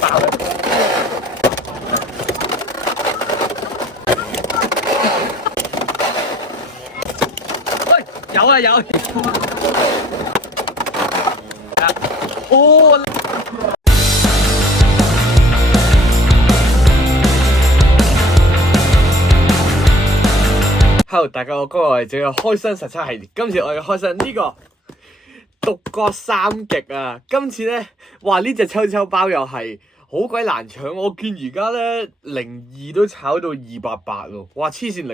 包咧。喂，有啊有。哦。Hello， 大家好，今日我哋整個開箱實測系列。今次我哋開箱呢個獨角三極啊！今次咧，哇呢隻抽包又係好鬼難搶，我見而家咧02都炒到280喎，哇黐線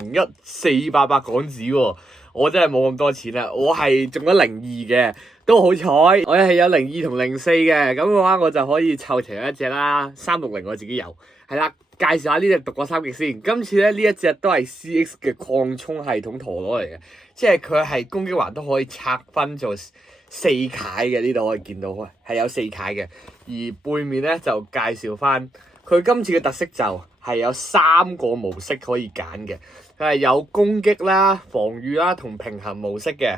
01，400港紙喎，我真係冇咁多錢啦，我係中咗02嘅，都好彩，我係有02同04嘅，咁嘅話我就可以湊齊一隻啦，360我自己有，係啦。介紹下呢隻獨角三極先，今次咧呢一隻都係 CX 嘅擴充系統陀螺嚟嘅，即係佢係攻擊環都可以拆分做4階嘅，呢度可以見到係有4階嘅，而背面咧就介紹翻佢今次嘅特色就係有3個模式可以揀嘅，佢係有攻擊啦、防禦啦同平衡模式嘅。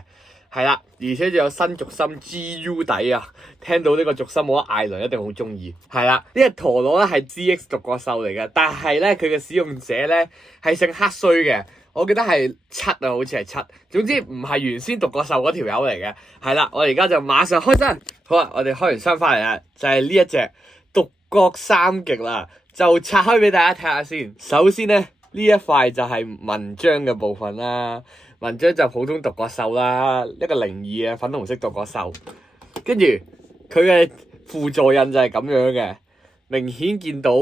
係啦，而且仲有新軸心 GU 底啊！聽到呢個軸心，我覺得艾倫一定好中意。係啦，呢隻陀螺咧係 GX 獨角獸嚟嘅，但係咧佢嘅使用者咧係姓黑衰嘅，我記得係7啊，好似係7。總之唔係原先獨角獸嗰條友嚟嘅。係啦，我而家就馬上開箱。好啦，我哋開完箱翻嚟啦，就係呢一隻獨角三極啦，就拆開俾大家睇下先。首先咧，呢一塊就係紋章嘅部分啦。紋章就普通獨角獸啦，一個02嘅粉紅色獨角獸，跟住佢嘅輔助印就係咁樣嘅，明顯見到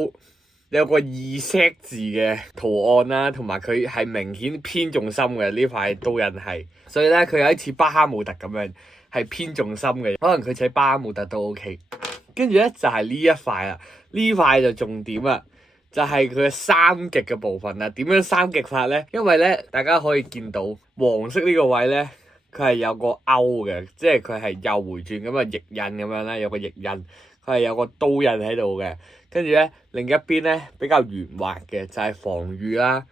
有個2Z 字嘅圖案啦，同埋佢係明顯偏重心嘅呢塊刀印係，所以咧佢有一似巴哈姆特咁樣係偏重心嘅，可能佢似巴哈姆特都 OK。跟住咧就係呢一塊啦，呢塊就重點啦。就係佢嘅三極嘅部分啦，點樣三極法咧？因為咧，大家可以見到黃色呢個位咧，佢係有個勾嘅，即係佢係右回轉咁啊，逆印咁樣啦，有個逆印，佢係有個刀印喺度嘅。跟住咧，另一邊咧比較圓滑嘅就係防禦啦，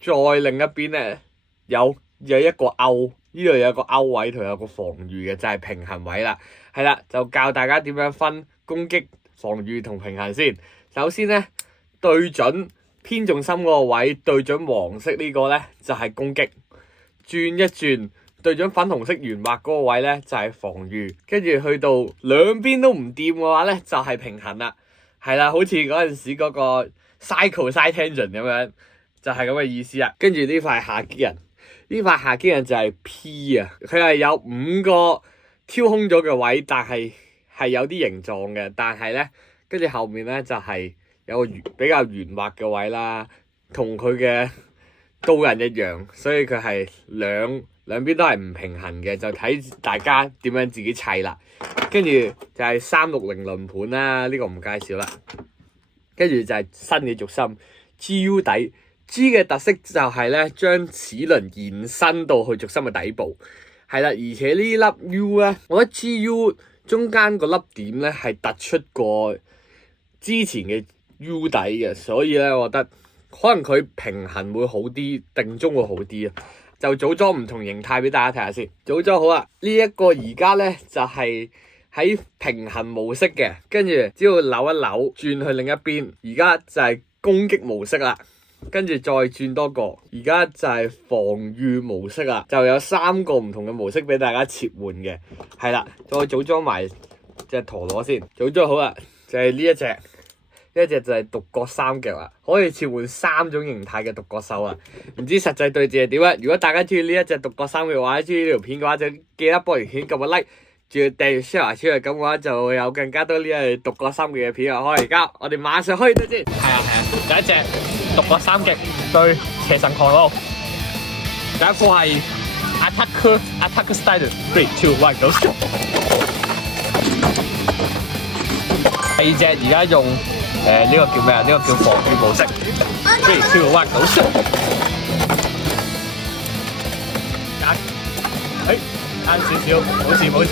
再另一邊咧有一個勾，呢度有個勾位同有個防禦嘅，就係平衡位啦。係啦，就教大家點樣分攻擊、防禦同平衡先。首先咧。對準偏重心嗰個位，對準黃色呢個咧就係攻擊，轉一轉對準粉紅色圓滑嗰個位咧就係防禦，跟住去到兩邊都唔掂嘅話咧就係平衡啦，係啦，好似嗰陣時嗰個 cycle side tangent 咁樣，就係咁嘅意思啦。跟住呢塊下擊人，呢塊下擊人就係 P 啊，佢係有5個挑空咗嘅位，但係有啲形狀嘅，但係咧跟住後面咧就係。有個比較圓滑嘅位啦，同佢嘅刀刃一樣，所以佢係兩邊都係唔平衡嘅，就睇大家點樣自己砌啦。跟住就係360輪盤啦，呢個唔介紹啦。跟住就係新嘅軸心 GU 底 G 嘅特色就係咧將齒輪延伸到去軸心嘅底部，係啦，而且呢粒 U 咧，我覺得 GU 中間個粒點咧係突出過之前嘅。U 底嘅，所以咧，我覺得可能佢平衡會好啲，定中會好啲啊！就組裝唔同形態俾大家睇下先。組裝好啦，呢一個而家咧就係喺平衡模式嘅，跟住只要扭一扭，轉去另一邊，而家就係攻擊模式啦。跟住再轉多個，而家就係防禦模式啦，就有3個唔同嘅模式俾大家切換嘅。係啦，再組裝埋隻陀螺先，組裝好啦，就係呢一隻。呢一隻就係獨角三極啦，可以切換3種形態嘅獨角獸啊！唔知實際對峙係點啊？如果大家中意呢一隻獨角三極嘅話，中意呢條片嘅話，就記得幫完片撳個 like， 仲要訂閱 share 出嚟，咁嘅話就會有更加多呢一獨角三極嘅片啊！好，而家我哋馬上開始先。係啊，第一隻獨角三極對邪神狂怒，第一個係 attack style 3、2、1 go！ 第二隻而家用。呢個叫咩啊？呢個叫防禦模式。3、2、1 go！ 啱少少，冇事冇事。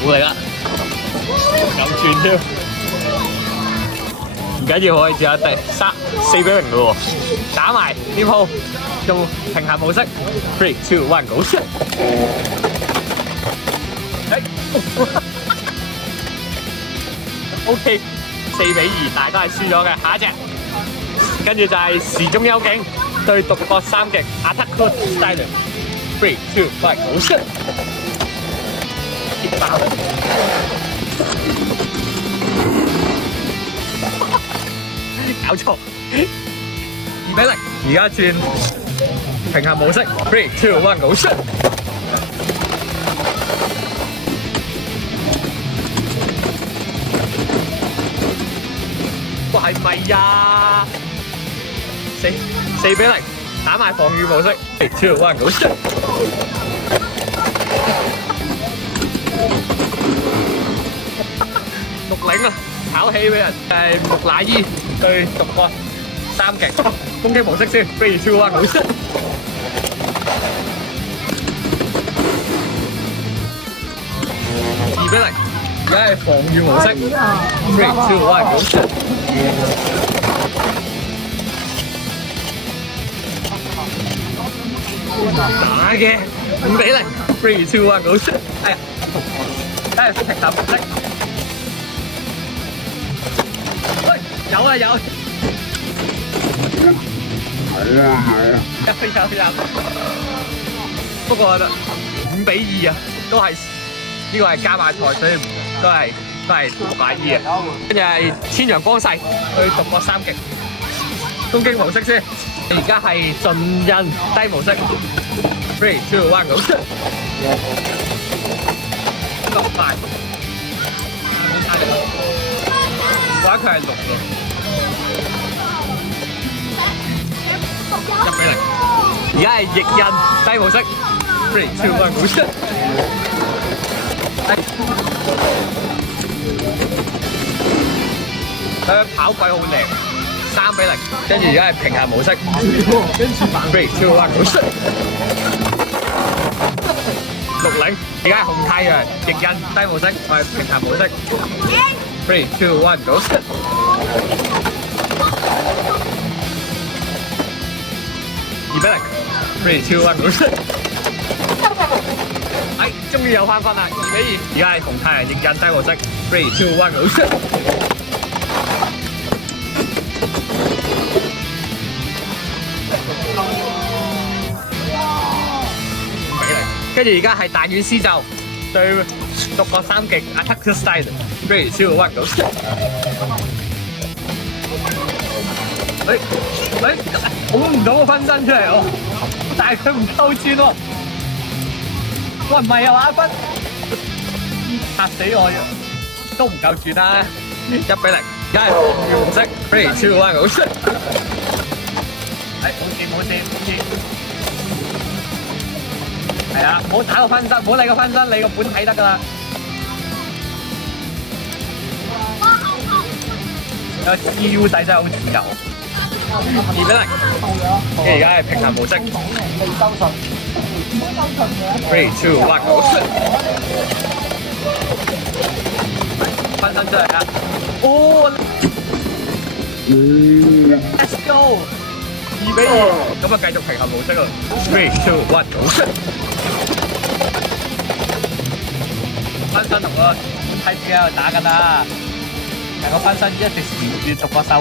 冇嚟啦，咁轉添。唔緊要，可以試下第4比0嘅喎，打埋呢鋪。用平衡模式 ，3、2、1， Go shoot！ OK， 4-2，大家係輸咗嘅。下一隻，跟住就係時鐘幽景對獨角三極 Attack Style。3、2、1， Go shoot！ 跌爆！搞錯，2-0。而家轉平衡模式 ，3、2、1， Go shoot！ 哇，係咪呀？4-0，打埋防禦模式 ，3、2、1， Go shoot！ 6-0啊，炒起俾人，係木乃伊對獨角三極攻擊模式先 ，3、2、1， Go shoot！ 2-0，而家係防禦模式 ，3、2、1， Go shoot！ 打嘅5-0 ，3、2、1， Go shoot！ 哎呀，真係平衡模式。喂，有啊有。係啊。有。不過5-2啊，都係呢個係加碼賽，所以都係木乃伊啊。跟住係千陽光世對獨角三極攻擊模式先。而家係盡印低模式 ，3、2、1， Go shoot！ 咁快，我覺得佢係6咯，1-0。而家係逆印低模式 ，3、2、1， Go shoot！ 佢跑鬼好靚，3-0。跟住而家係平衡模式，跟住3、2、1， Go shoot！ 6-0。而家係紅太陽逆印低模式，我係平衡模式。3、2、1， Go shoot！ 2-0。3、2、1， Go shoot！ 哎，終於有翻分啦，2-2。而家係紅太陽逆印低模式。3、2、1， Go shoot！ 跟住而家係大丸獅鷲對獨角三極 Attack Style。3、2、1， Go shoot！ 拱唔到個分身出嚟喎，但係佢唔夠轉喎。喂，唔係啊嘛，一分嚇死我啫，都唔夠轉啦，1-0。而家係防禦模式 ，3、2、1， Go shoot！ 冇事。係啊，唔好打個分身，唔好理個分身，你個本睇得㗎啦。個 EU 仔真係好自由。2-0。而家係平衡模式。3、2、1， Go shoot！ 分身出嚟啊！哦 ，Let's go！ 2-2，咁啊繼續平衡模式咯。3、2、1， Go shoot！ 分身同個睇自己喺度打緊啦，但個分身一直纏住獨角獸，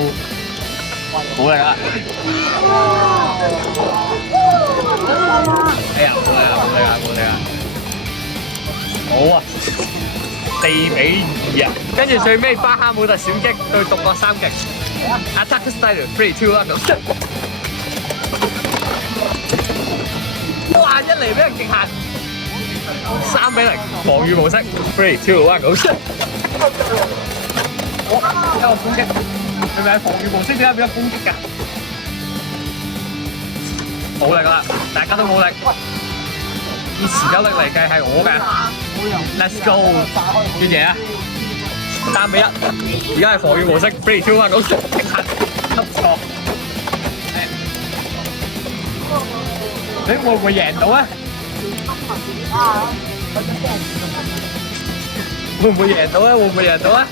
冇力啦！哎呀，冇力啦！好啊，4-2啊！跟住最尾巴哈姆特閃擊對獨角三極 Attack Style。 3、2、1， Go shoot！ 哇！一嚟俾人極限，3-0防禦模式 ，3、2、1， Go shoot！ 一個攻擊，係咪防禦模式點解變咗攻擊㗎？冇力啦，大家都冇力。以持久力嚟計係我嘅 ，Let's go！ 轉嘢啊！3-1，而家係防禦模式 ，3、2、1， Go shoot！ 極限，執錯。你會唔會贏到啊？會唔會贏到啊？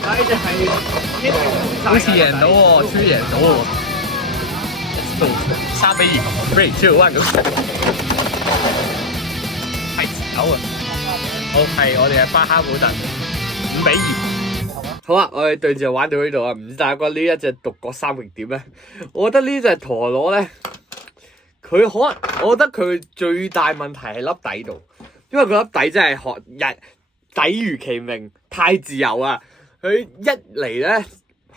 好似贏到喎，終於贏到喎。到3-2 ，3、2、1咁，係炒啊！好係我哋嘅巴哈姆特5-2。好啊，我哋對住玩到呢度啊，唔知大家覺得呢一隻獨角三極點咧？我覺得呢隻陀螺咧，佢可能我覺得佢最大問題係粒底度，因為佢粒底真係底如其名，太自由啊！佢一嚟咧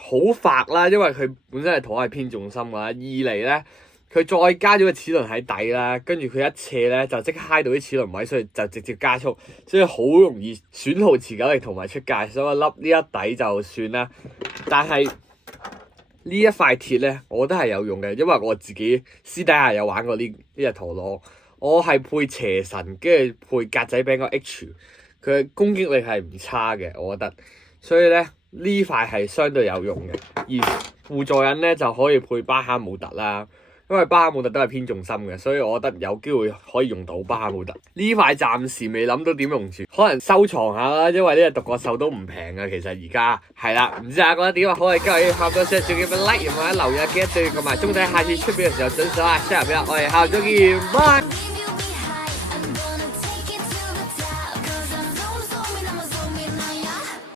好發啦，因為佢本身係陀係偏重心㗎啦；二嚟咧，佢再加咗個齒輪喺底啦，跟住佢一斜咧就即刻揩到啲齒輪位，所以就直接加速，所以好容易損耗持久力同埋出界，所以我笠呢一底就算啦。但係呢一塊鐵咧，我覺得係有用嘅，因為我自己私底下有玩過呢隻陀螺，我係配邪神，跟住配格仔餅個 H， 佢嘅攻擊力係唔差嘅，我覺得。所以咧呢塊係相對有用嘅，而輔助人咧就可以配巴哈姆特啦，因為巴哈姆特都係偏重心嘅，所以我覺得有機會可以用到巴哈姆特。呢塊暫時未諗到點用住，可能收藏下啦，因為呢隻獨角獸都唔平啊，其實而家係啦，唔知大家覺得點啊？好啊，今日要拍多謝，仲要俾 like 同埋留言，記得對同埋鐘仔，下次出片嘅時候準時啦 share 俾我哋，下週見，拜。